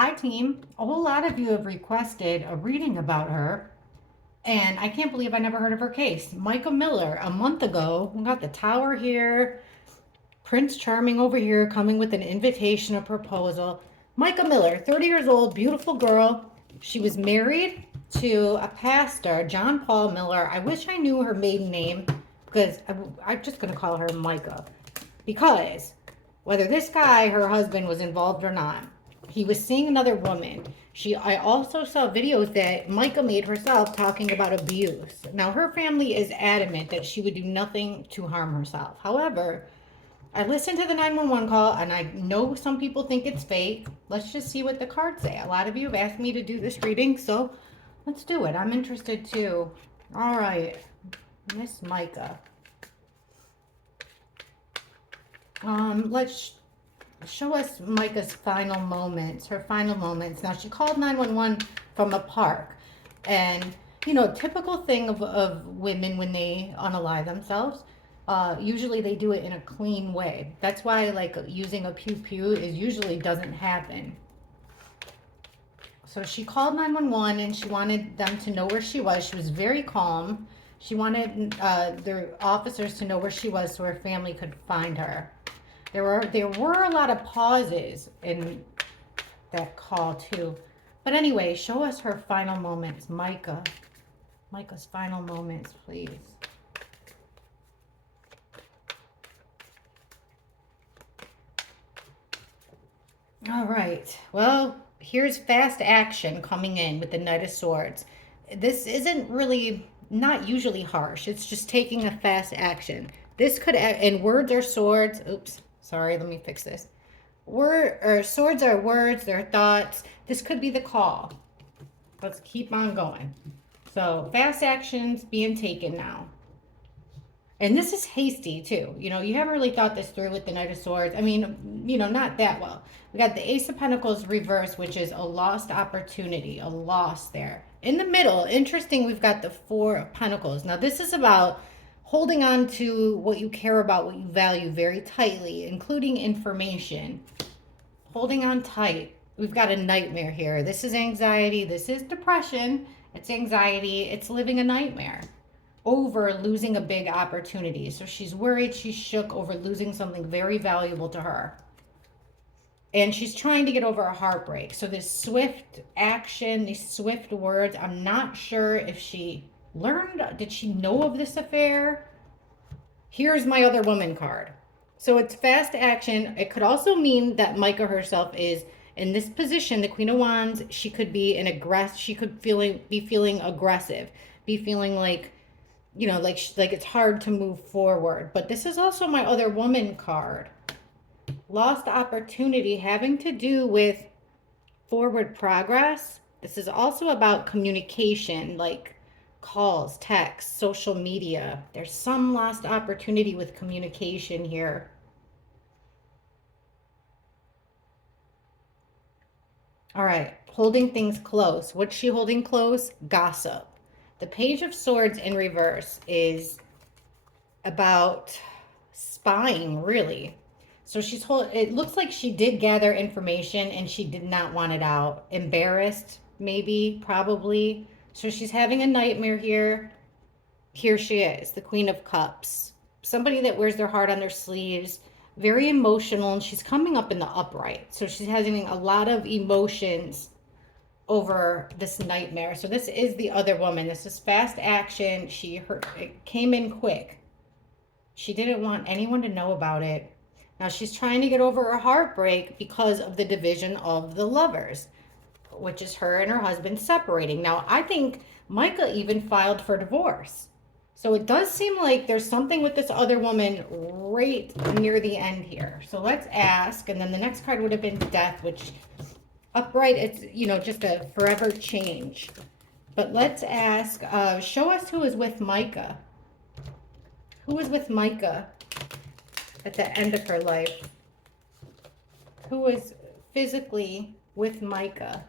Hi, team. A whole lot of you have requested a reading about her, and I can't believe I never heard of her case. Mica Miller, a month ago, we got the tower here, Prince Charming over here coming with an invitation, a proposal. Mica Miller, 30 years old, beautiful girl. She was married to a pastor, John Paul Miller. I wish I knew her maiden name because I'm just going to call her Mica because whether this guy, her husband, was involved or not, he was seeing another woman. I also saw videos that Micah made herself talking about abuse. Now her family is adamant that she would do nothing to harm herself. However, I listened to the 911 call and I know some people think it's fake. Let's just see what the cards say. A lot of you have asked me to do this reading, so let's do it. I'm interested too. All right, Miss Micah. Let's show us Micah's final moments, her final moments. Now, she called 911 from a park. And, typical thing of women when they unalive themselves, usually they do it in a clean way. That's why, like, using a pew pew is usually doesn't happen. So she called 911 and she wanted them to know where she was. She was very calm. She wanted the officers to know where she was so her family could find her. There were a lot of pauses in that call too. But anyway, show us her final moments, Micah. Micah's final moments, please. All right. Well, here's fast action coming in with the Knight of Swords. This isn't really not usually harsh. It's just taking a fast action. This could and words are swords. Oops. Sorry, let me fix this. Swords are words, they're thoughts. This could be the call. Let's keep on going. So fast actions being taken now. And this is hasty too. You haven't really thought this through with the Knight of Swords. I mean, not that well. We got the Ace of Pentacles reverse, which is a lost opportunity, a loss there. In the middle, interesting, we've got the Four of Pentacles. Now, this is about holding on to what you care about, what you value very tightly, including information. Holding on tight. We've got a nightmare here. This is anxiety. This is depression. It's anxiety. It's living a nightmare over losing a big opportunity. So she's worried, she's shook over losing something very valuable to her. And she's trying to get over a heartbreak. So this swift action, these swift words, I'm not sure if she did she know of this affair? Here's my other woman card. So it's fast action. It could also mean that Micah herself is in this position, the Queen of Wands. She could be she could be feeling aggressive, be feeling like, like it's hard to move forward. But this is also my other woman card. Lost opportunity, having to do with forward progress. This is also about communication, like calls, texts, social media. There's some lost opportunity with communication here. All right, holding things close. What's she holding close? Gossip. The Page of Swords in reverse is about spying, really. So it looks like she did gather information and she did not want it out. Embarrassed, maybe, probably. So she's having a nightmare here. Here she is, the Queen of Cups. Somebody that wears their heart on their sleeves, very emotional, and she's coming up in the upright. So she's having a lot of emotions over this nightmare. So this is the other woman. This is fast action. It came in quick. She didn't want anyone to know about it. Now she's trying to get over her heartbreak because of the division of the lovers, which is her and her husband separating. Now, I think Micah even filed for divorce. So it does seem like there's something with this other woman right near the end here. So let's ask, and then the next card would have been death, which upright, it's, just a forever change. But let's ask, show us who is with Micah. Who is with Micah at the end of her life? Who is physically with Micah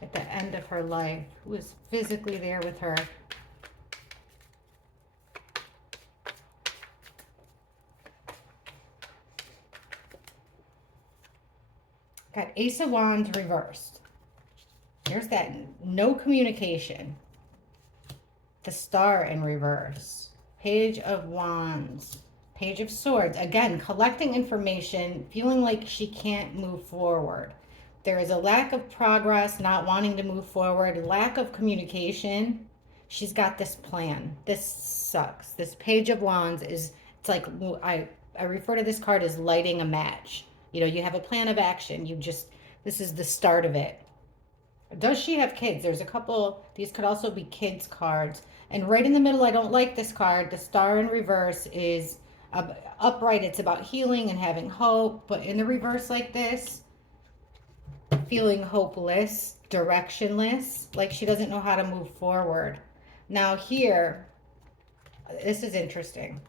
at the end of her life? Who is physically there with her? Got Ace of Wands reversed. There's that no communication. The Star in reverse. Page of Wands. Page of Swords. Again, collecting information, feeling like she can't move forward. There is a lack of progress, not wanting to move forward, lack of communication. She's got this plan. This sucks. This Page of Wands is, it's like, I refer to this card as lighting a match. You know, you have a plan of action. This is the start of it. Does she have kids? There's a couple, these could also be kids cards. And right in the middle, I don't like this card. The Star in reverse is upright. It's about healing and having hope. But in the reverse like this, feeling hopeless, directionless, like she doesn't know how to move forward. Now here, this is interesting.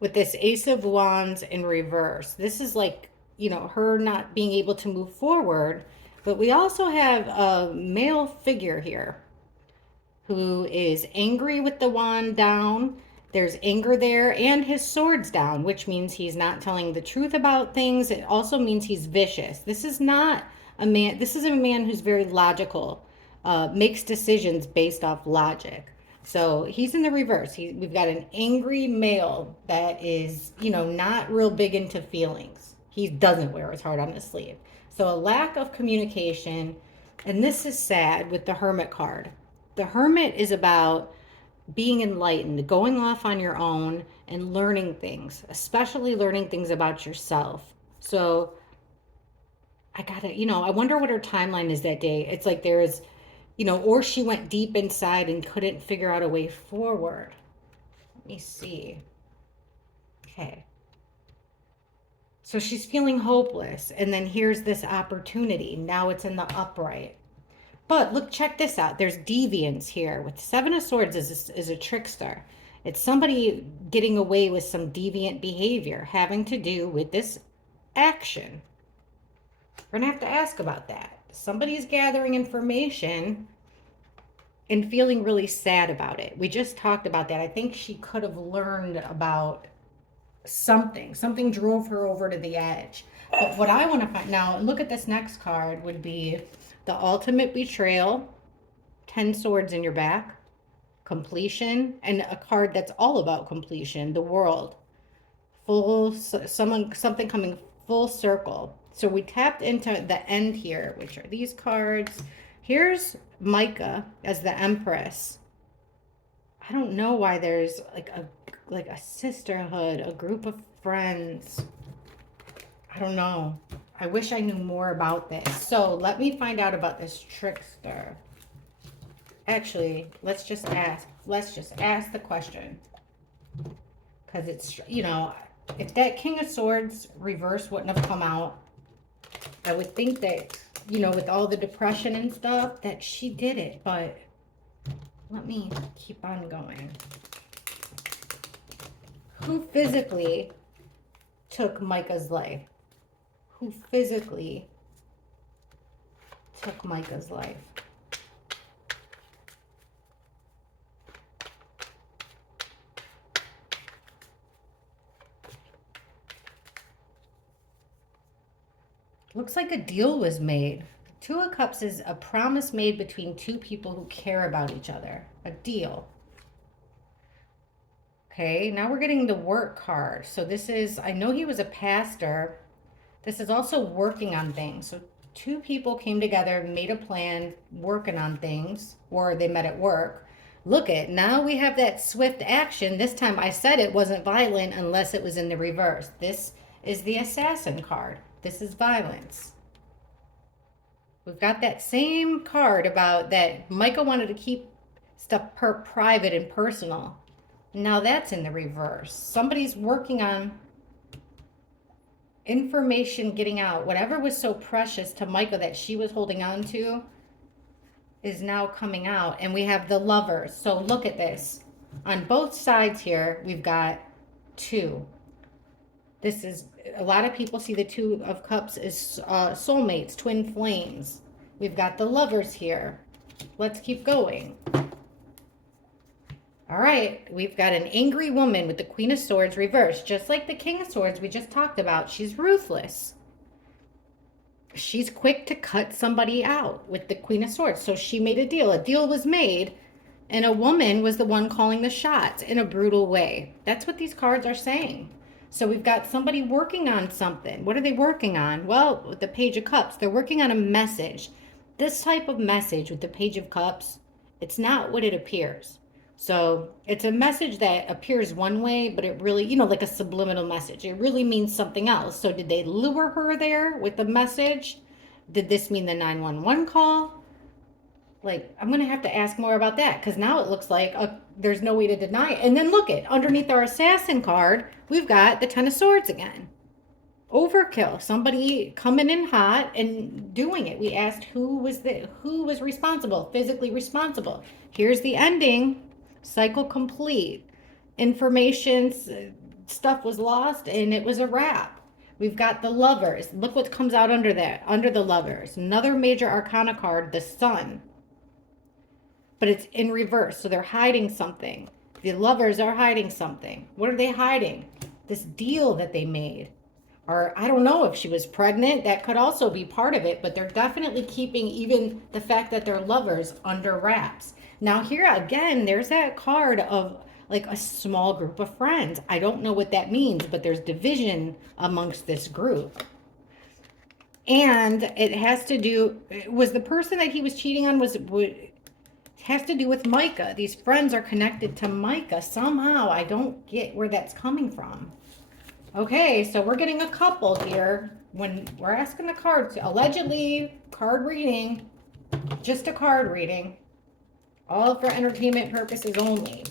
With this Ace of Wands in reverse, this is like, you know, her not being able to move forward. But we also have a male figure here who is angry with the wand down. There's anger there, and his sword's down, which means he's not telling the truth about things. It also means he's vicious. This is not a man, this is a man who's very logical, makes decisions based off logic. So he's in the reverse. We've got an angry male that is, you know, not real big into feelings. He doesn't wear his heart on his sleeve. So a lack of communication. And this is sad with the Hermit card. The Hermit is about being enlightened, going off on your own and learning things, especially learning things about yourself. So I gotta, you know, I wonder what her timeline is that day. It's like there is, you know, or she went deep inside and couldn't figure out a way forward. Let me see. Okay. So she's feeling hopeless. And then here's this opportunity. Now it's in the upright. But look, check this out. There's deviance here. With Seven of Swords is a trickster. It's somebody getting away with some deviant behavior having to do with this action. We're going to have to ask about that. Somebody's gathering information and feeling really sad about it. We just talked about that. I think she could have learned about something. Something drove her over to the edge. But what I want to find now, look at this next card, would be the ultimate betrayal, 10 swords in your back, completion, and a card that's all about completion, the world. Something coming full circle. So we tapped into the end here, which are these cards. Here's Mica as the Empress. I don't know why there's like a sisterhood, a group of friends. I don't know. I wish I knew more about this. So let me find out about this trickster. Actually, let's just ask the question. Because it's, you know, if that King of Swords reverse wouldn't have come out, I would think that, you know, with all the depression and stuff, that she did it. But let me keep on going. Who physically took Mica's life? Who physically took Mica's life? Looks like a deal was made. Two of Cups is a promise made between two people who care about each other. A deal. Okay, now we're getting the work card. So this is, I know he was a pastor. This is also working on things. So two people came together, made a plan, working on things, or they met at work. Look at, now we have that swift action. This time I said it wasn't violent unless it was in the reverse. This is the Assassin card. This is violence. We've got that same card about that Mica wanted to keep stuff private and personal. Now that's in the reverse. Somebody's working on information getting out. Whatever was so precious to Mica that she was holding on to is now coming out. And we have the Lovers. So look at this. On both sides here, we've got two. This is, a lot of people see the Two of Cups as soulmates, twin flames. We've got the Lovers here. Let's keep going. All right, we've got an angry woman with the Queen of Swords reversed. Just like the King of Swords we just talked about, she's ruthless. she's quick to cut somebody out with the Queen of Swords. So she made a deal. A deal was made, and a woman was the one calling the shots in a brutal way. That's what these cards are saying. So we've got somebody working on something. What are they working on? Well, with the Page of Cups, they're working on a message. This type of message with the Page of Cups, it's not what it appears. So it's a message that appears one way, but it really, like a subliminal message. It really means something else. So did they lure her there with the message? Did this mean the 911 call? Like, I'm going to have to ask more about that because now it looks like there's no way to deny it. And then look at underneath our assassin card, we've got the Ten of Swords again. Overkill. Somebody coming in hot and doing it. We asked who was responsible, physically responsible. Here's the ending. Cycle complete. Information stuff was lost and it was a wrap. We've got the Lovers. Look what comes out under that, under the Lovers. Another major arcana card, the Sun. But it's in reverse, so they're hiding something. The Lovers are hiding something. What are they hiding? This deal that they made. Or I don't know if she was pregnant. That could also be part of it, but they're definitely keeping even the fact that they're lovers under wraps. Now here again, there's that card of like a small group of friends. I don't know what that means, but there's division amongst this group. And it has to do, was the person that he was cheating on has to do with Mica. These friends are connected to Mica somehow. I don't get where that's coming from. Okay, so we're getting a couple here. When we're asking the cards, allegedly card reading, just a card reading, all for entertainment purposes only.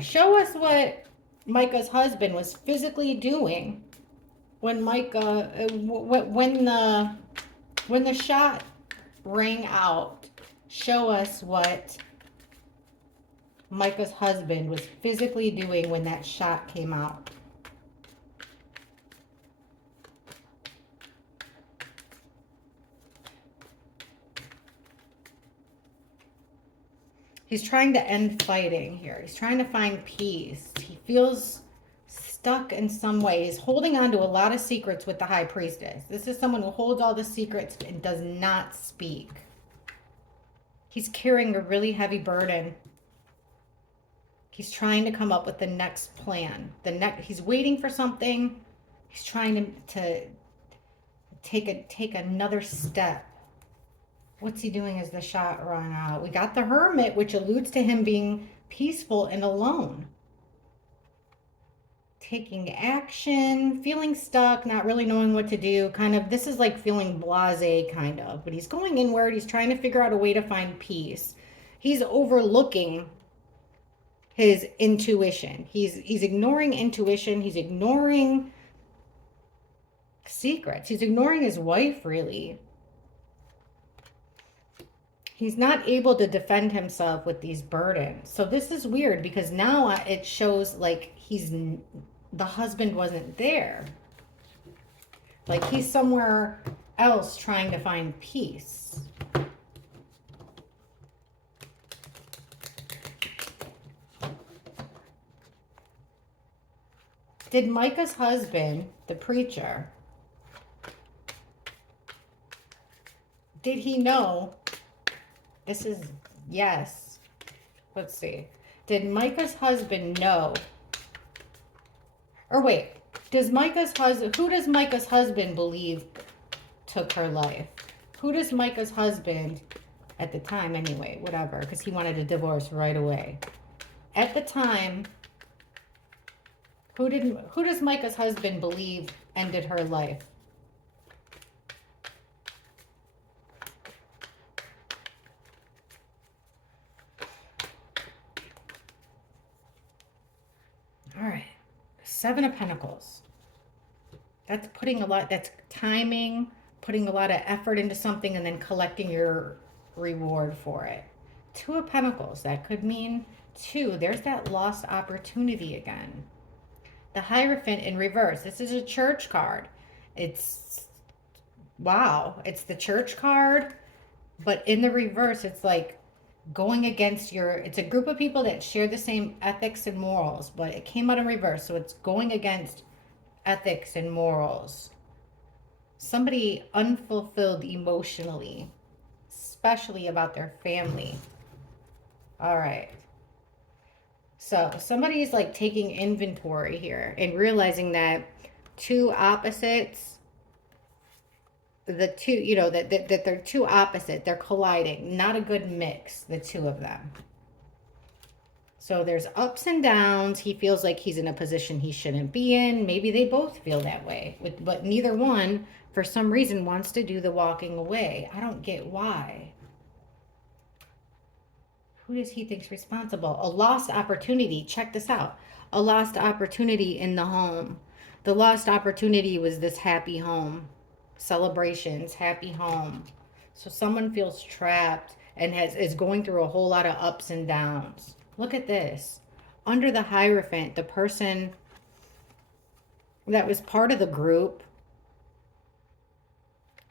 Show us what Mica's husband was physically doing when when the shot rang out. Show us what Mica's husband was physically doing when that shot came out. He's trying to end fighting here. He's trying to find peace. He feels stuck in some way. He's holding on to a lot of secrets with the High Priestess. This is someone who holds all the secrets and does not speak. He's carrying a really heavy burden. He's trying to come up with the next plan. He's waiting for something. He's trying to take another step. What's he doing as the shot rang out? We got the Hermit, which alludes to him being peaceful and alone. Taking action, feeling stuck, not really knowing what to do. Kind of, this is like feeling blasé, kind of. But he's going inward. He's trying to figure out a way to find peace. He's overlooking his intuition. He's ignoring intuition. He's ignoring secrets. He's ignoring his wife, really. He's not able to defend himself with these burdens. So this is weird because now it shows like the husband wasn't there. Like he's somewhere else trying to find peace. Did Mica's husband, the preacher, did he know? This is, yes. Let's see. Did Mica's husband know? Or wait, who does Mica's husband believe took her life? Who does Mica's husband, at the time anyway, whatever, because he wanted a divorce right away. At the time, who does Mica's husband believe ended her life? All right, Seven of Pentacles. That's that's timing, putting a lot of effort into something and then collecting your reward for it. Two of Pentacles, that could mean there's that lost opportunity again. The Hierophant in reverse. This is a church card. Wow, it's the church card, but in the reverse, it's like going against it's a group of people that share the same ethics and morals, but it came out in reverse. So it's going against ethics and morals. Somebody unfulfilled emotionally, especially about their family. All right. So somebody's like taking inventory here and realizing that two opposites, the two, that they're two opposite, they're colliding. Not a good mix, the two of them. So there's ups and downs. He feels like he's in a position he shouldn't be in. Maybe they both feel that way, but neither one, for some reason, wants to do the walking away. I don't get why. Who does he think's responsible? A lost opportunity. Check this out. A lost opportunity in the home. The lost opportunity was this happy home. Celebrations, happy home. So someone feels trapped and is going through a whole lot of ups and downs. Look at this. Under the Hierophant, the person that was part of the group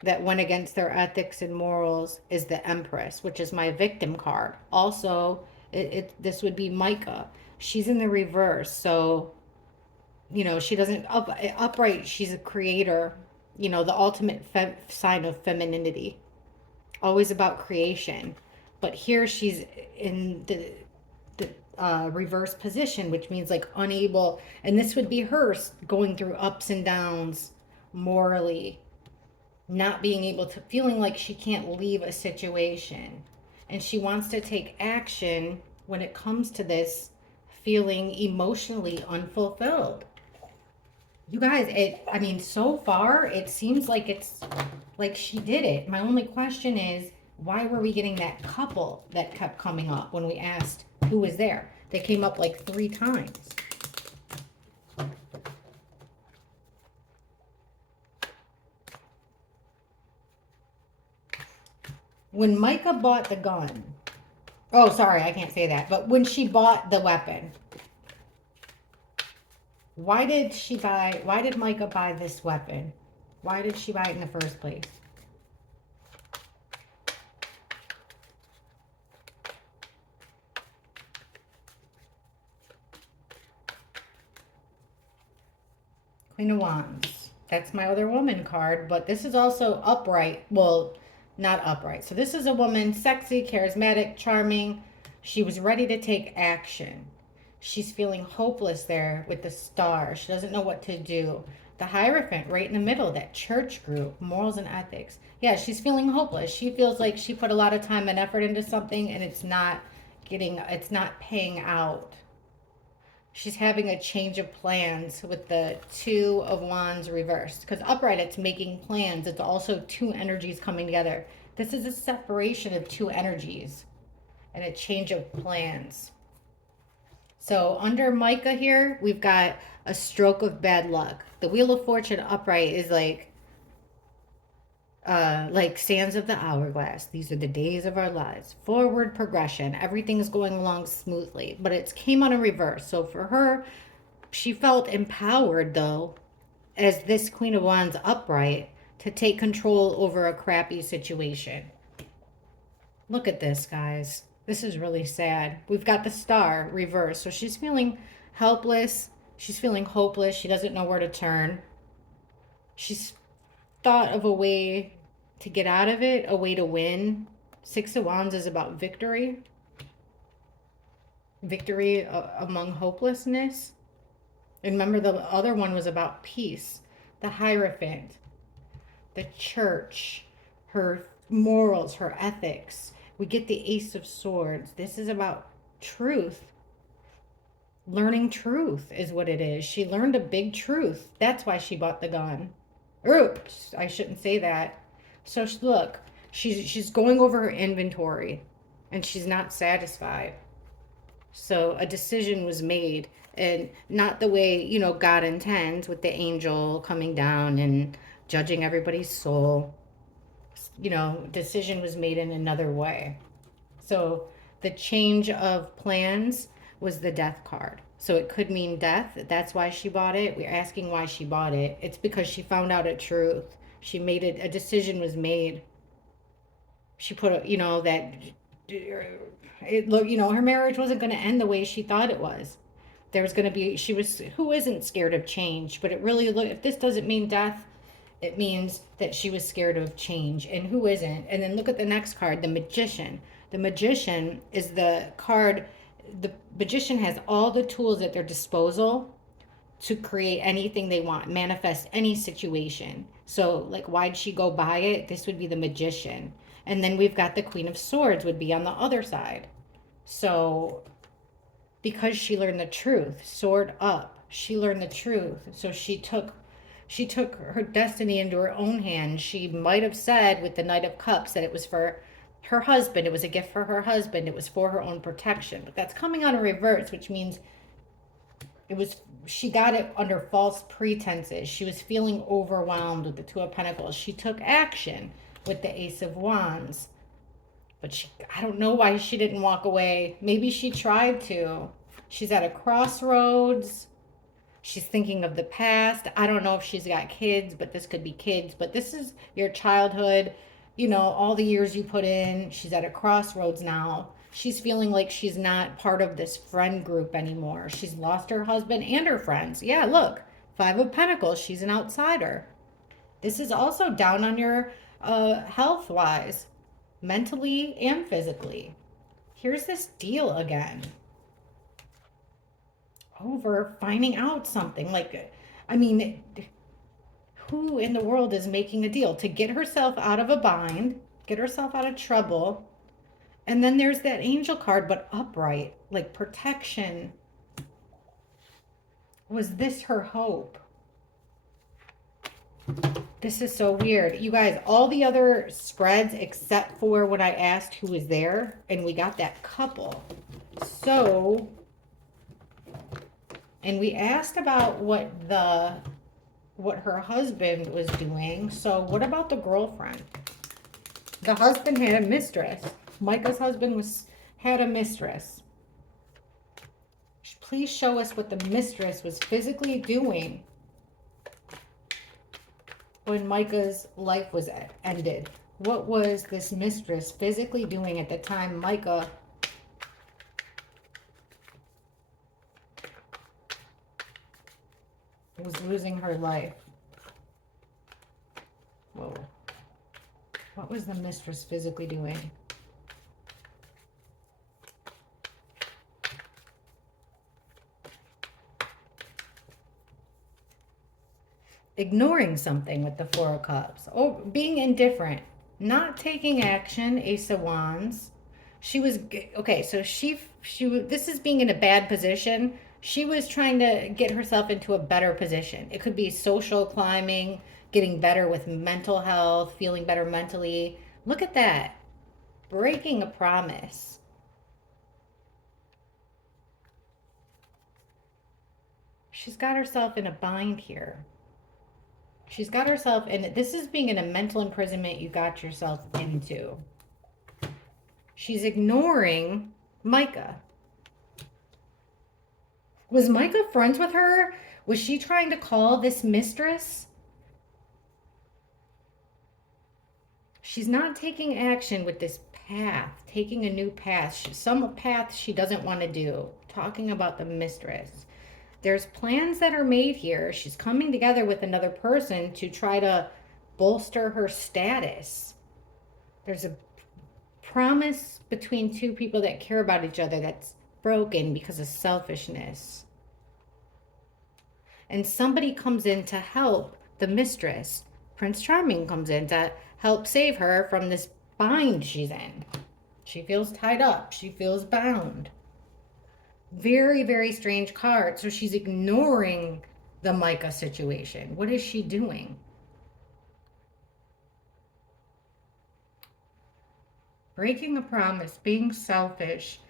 that went against their ethics and morals is the Empress, which is my victim card. Also, this would be Mica. She's in the reverse, so she doesn't upright. She's a creator. The ultimate sign of femininity, always about creation. But here she's in the reverse position, which means like unable, and this would be her going through ups and downs morally, not being able to, feeling like she can't leave a situation. And she wants to take action when it comes to this, feeling emotionally unfulfilled. You guys, so far it seems like it's like she did it. My only question is, why were we getting that couple that kept coming up when we asked who was there? They came up like 3 times. When Mica bought the gun, oh, sorry, I can't say that, but when she bought the weapon, why did Mica buy this weapon? Why did she buy it in the first place? Queen of Wands. That's my other woman card, but this is also upright. Well, not upright. So this is a woman, sexy, charismatic, charming. She was ready to take action. She's feeling hopeless there with the star. She doesn't know what to do. The Hierophant right in the middle, that church group, morals and ethics. Yeah, she's feeling hopeless. She feels like she put a lot of time and effort into something and it's not paying out. She's having a change of plans with the 2 of Wands reversed. Because upright, it's making plans. It's also 2 energies coming together. This is a separation of 2 energies and a change of plans. So under Mica here, we've got a stroke of bad luck. The Wheel of Fortune upright is like sands of the hourglass. These are the days of our lives. Forward progression. Everything's going along smoothly, but it came on a reverse. So for her, she felt empowered though, as this Queen of Wands upright, to take control over a crappy situation. Look at this, guys. This is really sad. We've got the star reversed. So she's feeling helpless. She's feeling hopeless. She doesn't know where to turn. She's thought of a way to get out of it, a way to win. 6 of Wands is about victory. Victory among hopelessness. And remember, the other one was about peace. The Hierophant, the church, her morals, her ethics. We get the Ace of Swords. This is about truth. Learning truth is what it is. She learned a big truth. That's why she bought the gun. Oops, I shouldn't say that. So look, she's going over her inventory and she's not satisfied. So a decision was made, and not the way, God intends, with the angel coming down and judging everybody's soul. Decision was made in another way. So the change of plans was the Death card. So it could mean death. That's why she bought it. We're asking why she bought it. It's because she found out a truth. She made it, a decision was made. She put that her marriage wasn't going to end the way she thought it was. There was going to be, who isn't scared of change, but it really, if this doesn't mean death, It means that she was scared of change. And who isn't? And then look at the next card, the Magician. The Magician is the card. The Magician has all the tools at their disposal to create anything they want, manifest any situation. So, like, why'd she go buy it? This would be the Magician. And then we've got the Queen of Swords would be on the other side. So, because she learned the truth, sword up. She learned the truth. So she took her destiny into her own hands. She might have said with the Knight of Cups that it was for her husband. It was a gift for her husband. It was for her own protection. But that's coming on a reverse, which means it was she got it under false pretenses. She was feeling overwhelmed with the Two of Pentacles. She took action with the Ace of Wands. But I don't know why she didn't walk away. Maybe she tried to. She's at a crossroads. She's thinking of the past. I don't know if she's got kids, but this could be kids. But this is your childhood, all the years you put in. She's at a crossroads now. She's feeling like she's not part of this friend group anymore. She's lost her husband and her friends. Yeah, look, Five of Pentacles. She's an outsider. This is also down on your health-wise, mentally and physically. Here's this deal again. Over finding out something. Who in the world is making a deal to get herself out of a bind, get herself out of trouble? And then there's that angel card, but upright, like protection. Was this her hope? This is so weird. You guys, all the other spreads except for when I asked who was there, and we got that couple. So, and we asked about what her husband was doing. So what about the girlfriend? The husband had a mistress. Mica's husband had a mistress. Please show us what the mistress was physically doing when Mica's life was ended. What was this mistress physically doing at the time Mica was losing her life? Whoa. What was the mistress physically doing? Ignoring something with the Four of Cups. Oh, being indifferent. Not taking action. Ace of Wands. She was, okay, so this is being in a bad position. She was trying to get herself into a better position. It could be social climbing, getting better with mental health, feeling better mentally. Look at that. Breaking a promise. She's got herself in a bind here. She's got herself in, this is being in a mental imprisonment you got yourself into. She's ignoring Mica. Was Mica friends with her? Was she trying to call this mistress? She's not taking action with this path, taking a new path. Some path she doesn't want to do. Talking about the mistress. There's plans that are made here. She's coming together with another person to try to bolster her status. There's a promise between two people that care about each other that's broken because of selfishness. And somebody comes in to help the mistress. Prince Charming comes in to help save her from this bind she's in. She feels tied up. She feels bound. Very, very strange card. So she's ignoring the Mica situation. What is she doing? Breaking a promise, being selfish,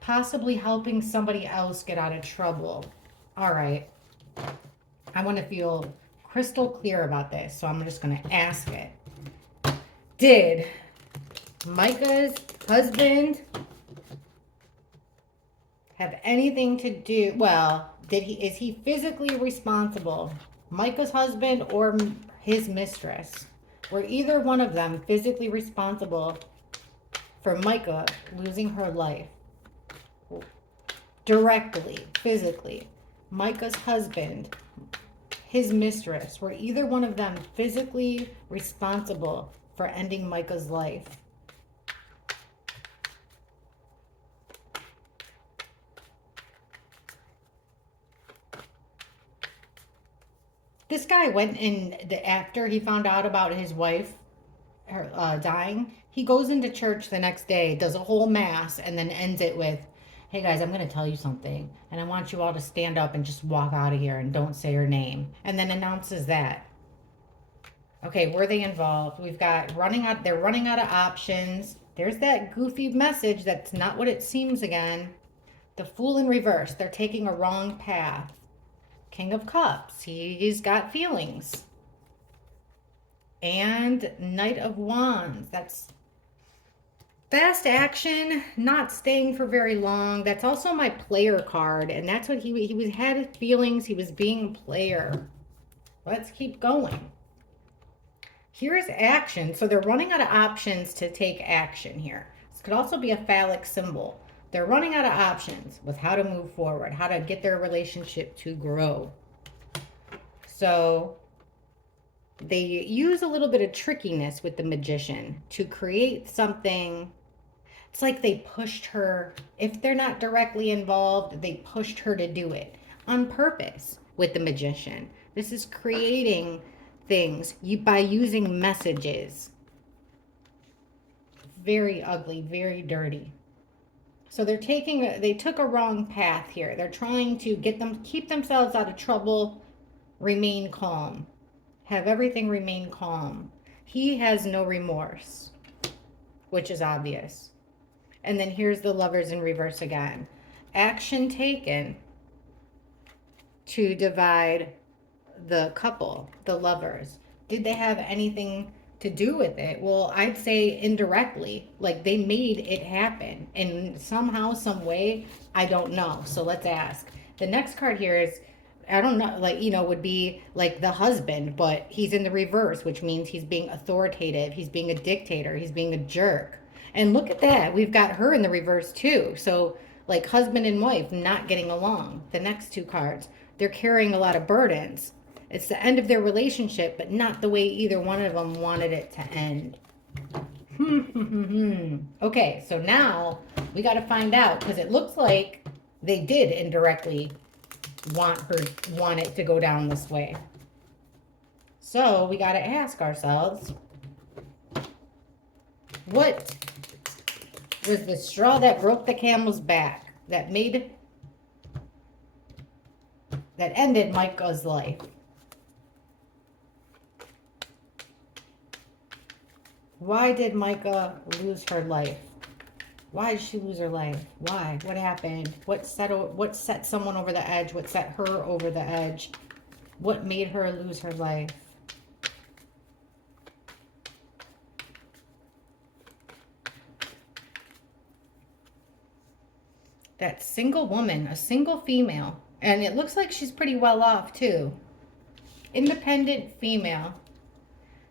possibly helping somebody else get out of trouble. All right. I want to feel crystal clear about this, so I'm just going to ask it. Did Mica's husband have anything to do, well, is he physically responsible, Mica's husband or his mistress? Were either one of them physically responsible for Mica losing her life? Directly, physically. Mica's husband, his mistress. Were either one of them physically responsible for ending Mica's life? This guy went in after he found out about his wife dying. He goes into church the next day, does a whole mass, and then ends it with, "Hey guys, I'm going to tell you something, and I want you all to stand up and just walk out of here and don't say your name." And then announces that. Okay, were they involved? We've got running out. They're running out of options. There's that goofy message that's not what it seems again. The Fool in reverse. They're taking a wrong path. King of Cups. He's got feelings. And Knight of Wands. That's fast action, not staying for very long. That's also my player card, and that's what he had feelings. He was being a player. Let's keep going. Here's action. So they're running out of options to take action here. This could also be a phallic symbol. They're running out of options with how to move forward, how to get their relationship to grow. So they use a little bit of trickiness with the magician to create something. It's like they pushed her. If they're not directly involved, they pushed her to do it on purpose with the magician. This is creating things by using messages. Very ugly, very dirty. So they took a wrong path here. They're trying to keep themselves out of trouble, remain calm. Have everything remain calm. He has no remorse, which is obvious. And then here's the Lovers in reverse again. Action taken to divide the couple, the lovers. Did they have anything to do with it? Well, I'd say indirectly. Like they made it happen. And somehow, some way, I don't know. So let's ask. The next card here is, I don't know, like, would be like the husband, but he's in the reverse, which means he's being authoritative. He's being a dictator. He's being a jerk. And look at that. We've got her in the reverse too. So like husband and wife not getting along. The next two cards, they're carrying a lot of burdens. It's the end of their relationship, but not the way either one of them wanted it to end. Okay, so now we got to find out, because it looks like they did indirectly want it to go down this way. So we got to ask ourselves, what was the straw that broke the camel's back, that ended Mica's life? Why did Mica lose her life? Why did she lose her life? Why? What happened? What set someone over the edge? What set her over the edge? What made her lose her life? That single woman, a single female. And it looks like she's pretty well off too. Independent female.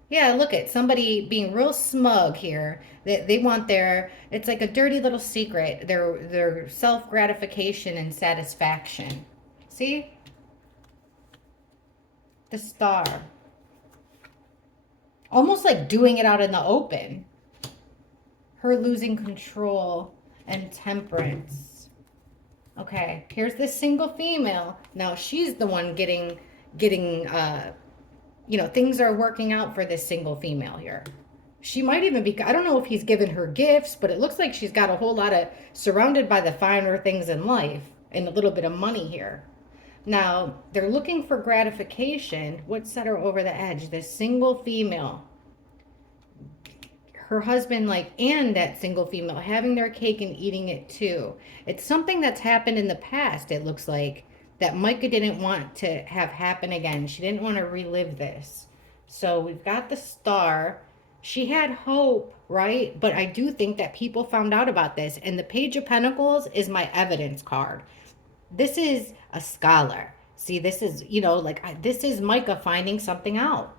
Yeah, look at somebody being real smug here. They want it's like a dirty little secret, their self-gratification and satisfaction. See? The Star. Almost like doing it out in the open. Her losing control and temperance. Okay, here's this single female. Now she's the one getting things are working out for this single female here. She might even be, I don't know if he's given her gifts, but it looks like she's got a whole lot of, surrounded by the finer things in life and a little bit of money here. Now, they're looking for gratification. What set her over the edge? This single female. Her husband, and that single female having their cake and eating it too. It's something that's happened in the past, it looks like, that Mica didn't want to have happen again. She didn't want to relive this. So we've got the Star. She had hope, right? But I do think that people found out about this. And the Page of Pentacles is my evidence card. This is a scholar. See, this is, this is Mica finding something out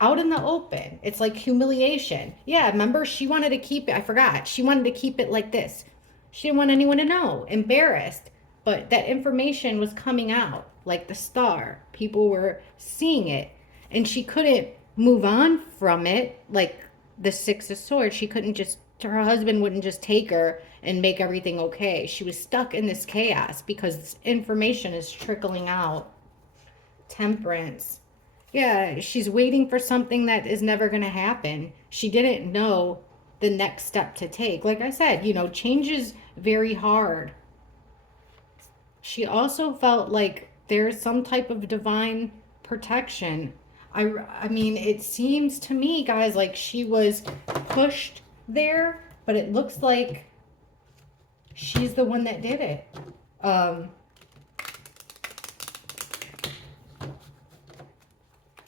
in the open. It's like humiliation. Yeah, remember, she wanted to keep it. I forgot. She wanted to keep it like this. She didn't want anyone to know. Embarrassed. But that information was coming out. like the star. People were seeing it, and she couldn't move on from it like the Six of Swords. She couldn't just, her husband wouldn't just take her and make everything okay. She was stuck in this chaos because information is trickling out. Temperance. Yeah, she's waiting for something that is never going to happen. She didn't know the next step to take. Like I said, change is very hard. She also felt like there's some type of divine protection. I mean, it seems to me, guys, like she was pushed there, but it looks like she's the one that did it.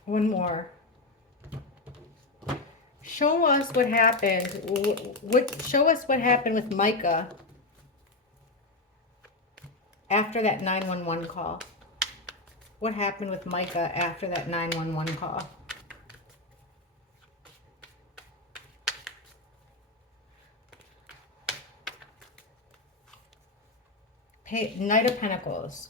One more. Show us what happened. Show us what happened with Mica after that 911 call. What happened with Mica after that 911 call? Knight of Pentacles.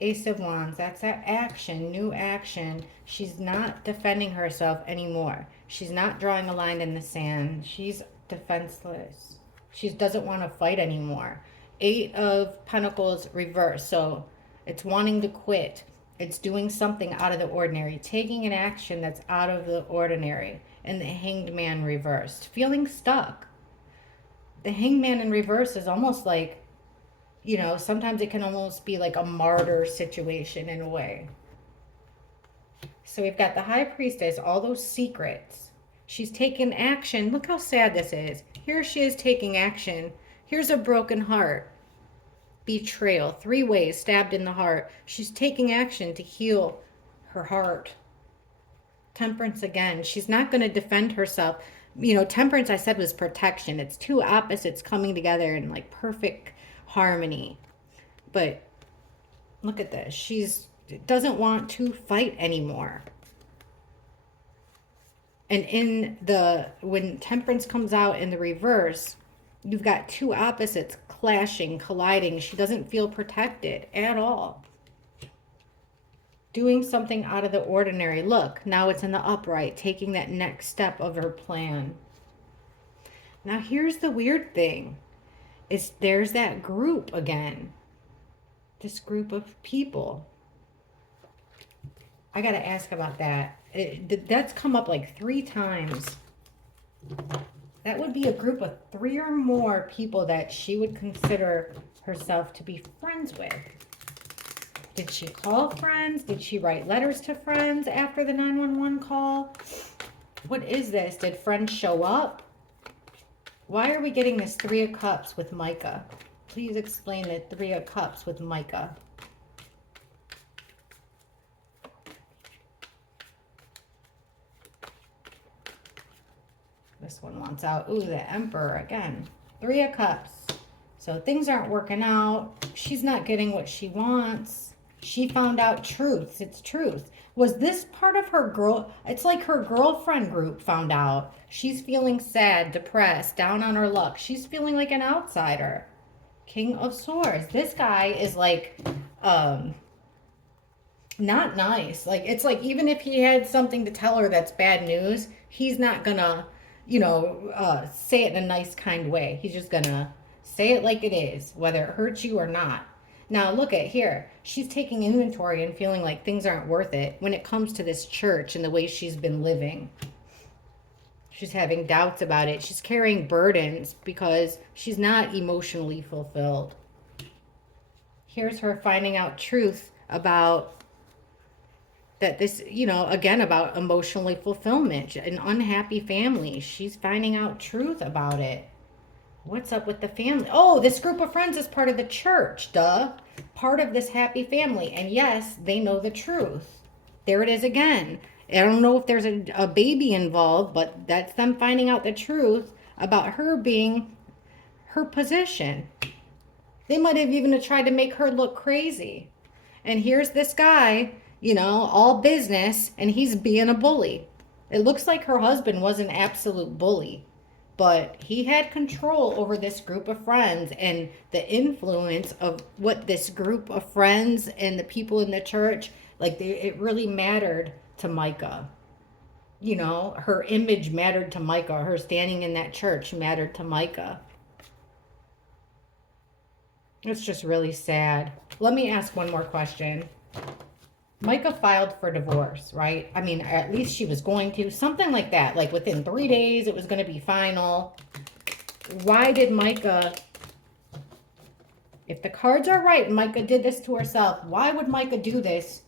Ace of Wands. That's that action, new action. She's not defending herself anymore. She's not drawing a line in the sand. She's defenseless. She doesn't want to fight anymore. Eight of Pentacles reverse. So it's wanting to quit. It's doing something out of the ordinary. Taking an action that's out of the ordinary. And the Hanged Man reversed. Feeling stuck. The Hanged Man in reverse is almost like, sometimes it can almost be like a martyr situation in a way. So we've got the High Priestess, all those secrets. She's taken action. Look how sad this is. Here she is taking action. Here's a broken heart. Betrayal. 3 ways, stabbed in the heart. She's taking action to heal her heart. Temperance again. She's not going to defend herself. Temperance, I said, was protection. It's two opposites coming together in like perfect harmony. But look at this. She doesn't want to fight anymore. And when Temperance comes out in the reverse, you've got two opposites clashing, colliding. She doesn't feel protected at all. Doing something out of the ordinary. Look, now it's in the upright, taking that next step of her plan. Now here's the weird thing. There's that group again. This group of people. I got to ask about that. That's come up like 3 times. That would be a group of 3 or more people that she would consider herself to be friends with. Did she call friends? Did she write letters to friends after the 911 call? What is this? Did friends show up? Why are we getting this 3 of Cups with Mica? Please explain the 3 of Cups with Mica. This one wants out. Ooh, the Emperor again. 3 of Cups. So things aren't working out. She's not getting what she wants. She found out truth. It's truth. Was this part of her girl? It's like her girlfriend group found out. She's feeling sad, depressed, down on her luck. She's feeling like an outsider. King of Swords. This guy is like, not nice. Like, it's like even if he had something to tell her that's bad news, he's not gonna, say it in a nice, kind way. He's just gonna say it like it is, whether it hurts you or not. Now, look at here. She's taking inventory and feeling like things aren't worth it when it comes to this church and the way she's been living. She's having doubts about it. She's carrying burdens because she's not emotionally fulfilled. Here's her finding out truth about that this, again, about emotionally fulfillment. An unhappy family. She's finding out truth about it. What's up with the family? Oh, this group of friends is part of the church, duh. Part of this happy family. And yes, they know the truth. There it is again. I don't know if there's a baby involved, but that's them finding out the truth about her being her position. They might have even tried to make her look crazy. And here's this guy, all business, and he's being a bully. It looks like her husband was an absolute bully. but he had control over this group of friends, and the influence of what this group of friends and the people in the church, like it really mattered to Mica. You know, her image mattered to Mica. Her standing in that church mattered to Mica. It's just really sad. Let me ask one more question. Mica filed for divorce, right? I mean, at least she was going to. Something like that. Like within 3 days, it was going to be final. Why did Mica, if the cards are right, Mica did this to herself, why would Mica do this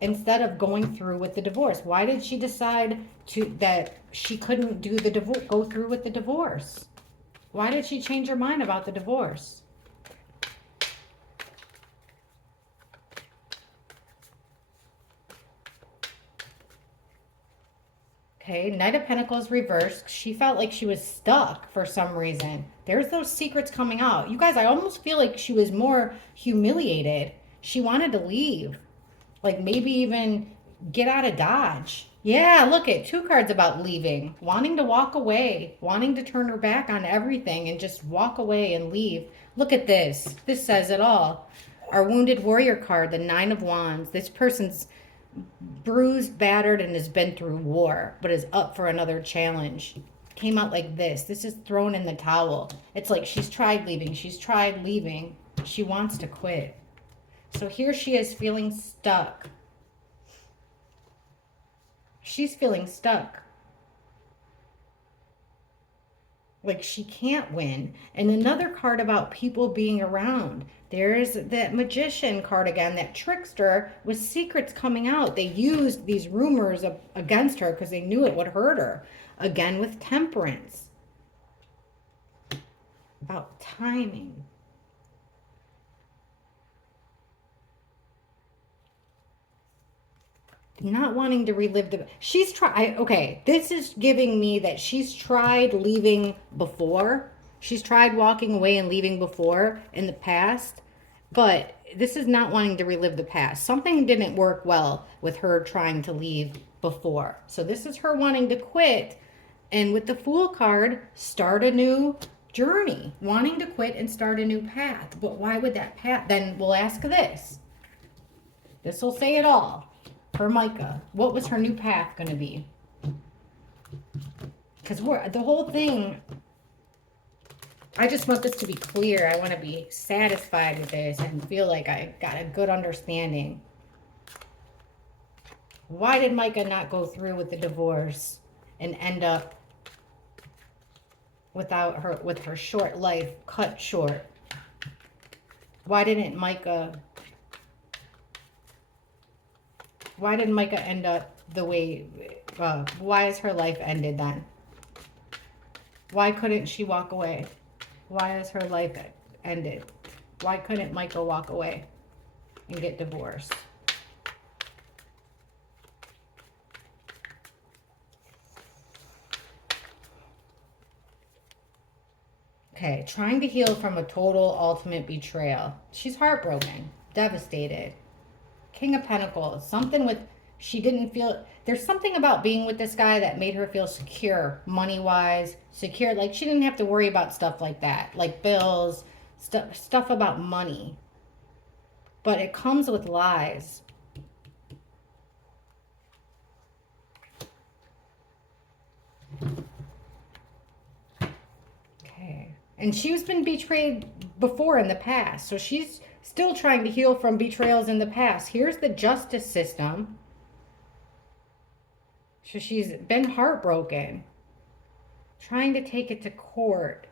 instead of going through with the divorce? Why did she decide that she couldn't do the divorce, go through with the divorce? Why did she change her mind about the divorce? Okay, Knight of Pentacles reversed. She felt like she was stuck for some reason. There's those secrets coming out. You guys, I almost feel like she was more humiliated. She wanted to leave. Like maybe even get out of Dodge. Yeah, look at two cards about leaving. Wanting to walk away. Wanting to turn her back on everything and just walk away and leave. Look at this. This says it all. Our Wounded Warrior card, the Nine of Wands. This person's bruised, battered, and has been through war, but is up for another challenge. Came out like this. This is thrown in the towel. It's like she's tried leaving. She's tried leaving. She wants to quit. So here she is feeling stuck. She's feeling stuck. Like she can't win. And another card about people being around. There's that Magician card again, that trickster with secrets coming out. They used these rumors against her because they knew it would hurt her. Again with Temperance. About timing. Not wanting to relive the, she's tried, okay, this is giving me that she's tried leaving before. She's tried walking away and leaving before in the past, but this is not wanting to relive the past. Something didn't work well with her trying to leave before. So this is her wanting to quit, and with the Fool card, start a new journey, wanting to quit and start a new path. But why would that path, then we'll ask this. This will say it all. For Mica, what was her new path going to be? Because the whole thing, I just want this to be clear. I want to be satisfied with this and feel like I got a good understanding. Why did Mica not go through with the divorce and end up with her short life cut short? Why didn't Mica end up the way, why is her life ended then? Why couldn't she walk away? Why is her life ended? Why couldn't Mica walk away and get divorced? Okay, trying to heal from a total ultimate betrayal. She's heartbroken, devastated. King of Pentacles, something with, she didn't feel, there's something about being with this guy that made her feel secure, money-wise, secure, like she didn't have to worry about stuff like that, like bills, stuff about money. But it comes with lies. Okay. And she's been betrayed before in the past, so she's still trying to heal from betrayals in the past. Here's the justice system. So she's been heartbroken, trying to take it to court.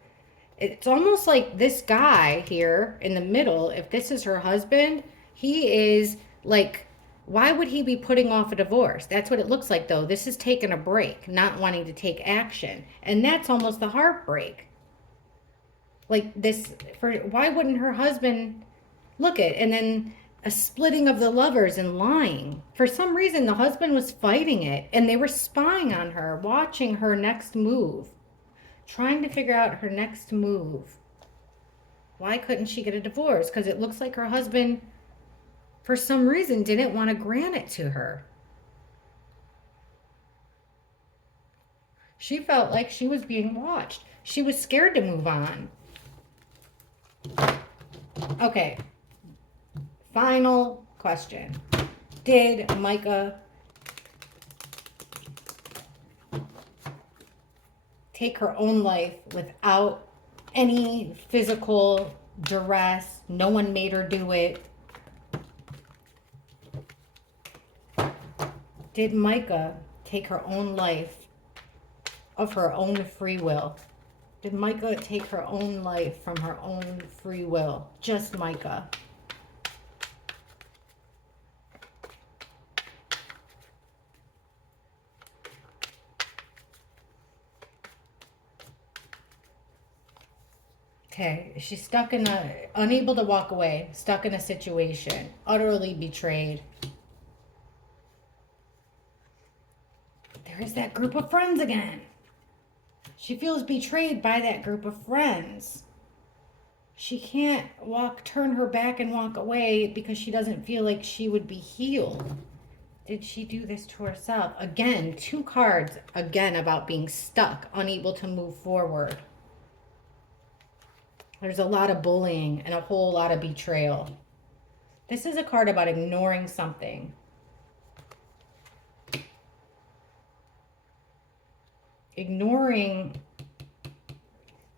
It's almost like this guy here in the middle, if this is her husband, he is like, why would he be putting off a divorce? That's what it looks like, though. This is taking a break, not wanting to take action. And that's almost the heartbreak. Like this, why wouldn't her husband look at, and then a splitting of the lovers and lying. For some reason, the husband was fighting it, and they were spying on her, watching her next move, trying to figure out her next move. Why couldn't she get a divorce? Because it looks like her husband, for some reason, didn't want to grant it to her. She felt like she was being watched. She was scared to move on. Okay, final question. Did Mica take her own life without any physical duress? No one made her do it. Did Mica take her own life of her own free will? Did Mica take her own life from her own free will? Just Mica. Okay, she's stuck in unable to walk away, stuck in a situation, utterly betrayed. There is that group of friends again. She feels betrayed by that group of friends. She can't turn her back and walk away because she doesn't feel like she would be healed. Did she do this to herself? Again, 2 cards, again, about being stuck, unable to move forward. There's a lot of bullying and a whole lot of betrayal. This is a card about ignoring something. Ignoring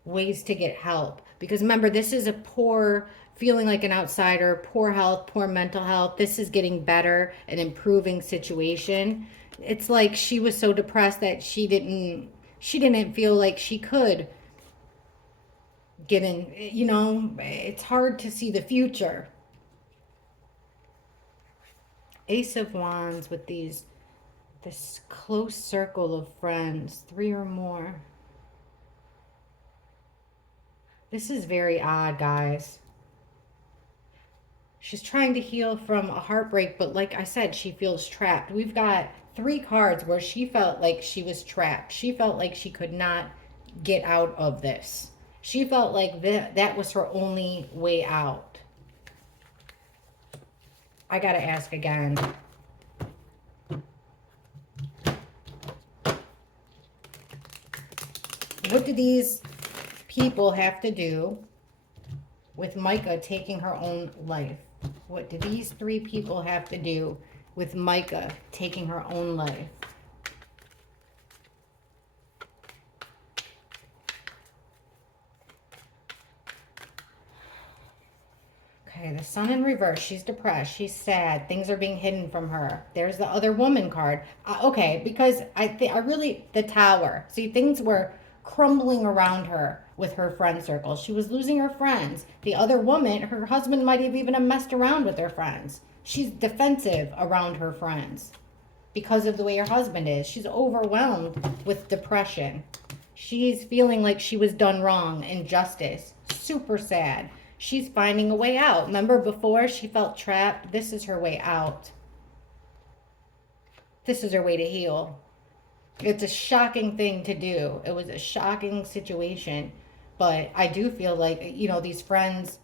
ways to get help. Because remember, this is a poor, feeling like an outsider, poor health, poor mental health. This is getting better, an improving situation. It's like she was so depressed that she didn't feel like she could get in, it's hard to see the future. Ace of Wands with this close circle of friends, 3 or more. This is very odd, guys. She's trying to heal from a heartbreak, but like I said, she feels trapped. We've got 3 cards where she felt like she was trapped. She felt like she could not get out of this. She felt like that was her only way out. I gotta ask again. What do these people have to do with Mica taking her own life? What do these 3 people have to do with Mica taking her own life? Okay, the Sun in reverse. She's depressed. She's sad. Things are being hidden from her. There's the other woman card. Okay, because I really, the Tower. See, things were crumbling around her with her friend circle. She was losing her friends. The other woman, her husband might have even messed around with her friends. She's defensive around her friends because of the way her husband is. She's overwhelmed with depression. She's feeling like she was done wrong, injustice. Super sad. She's finding a way out. Remember before she felt trapped? This is her way out. This is her way to heal. It's a shocking thing to do. It was a shocking situation. But I do feel like, these friends,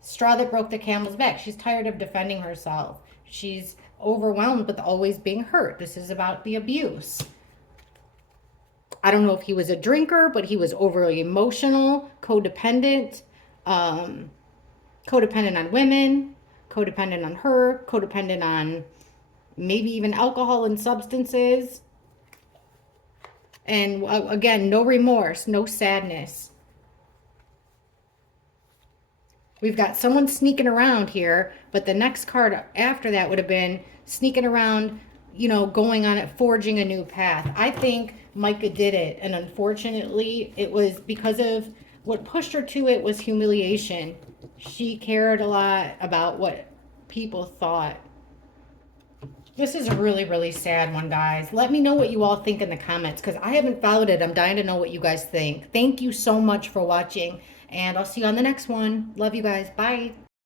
straw that broke the camel's back. She's tired of defending herself. She's overwhelmed with always being hurt. This is about the abuse. I don't know if he was a drinker, but he was overly emotional, codependent. Codependent on women, codependent on her, codependent on maybe even alcohol and substances. And again, no remorse, no sadness. We've got someone sneaking around here, but the next card after that would have been sneaking around, going on it, forging a new path. I think Mica did it, and unfortunately, it was because of what pushed her to it was humiliation. She cared a lot about what people thought. This is a really, really sad one, guys. Let me know what you all think in the comments because I haven't followed it. I'm dying to know what you guys think. Thank you so much for watching, and I'll see you on the next one. Love you guys. Bye.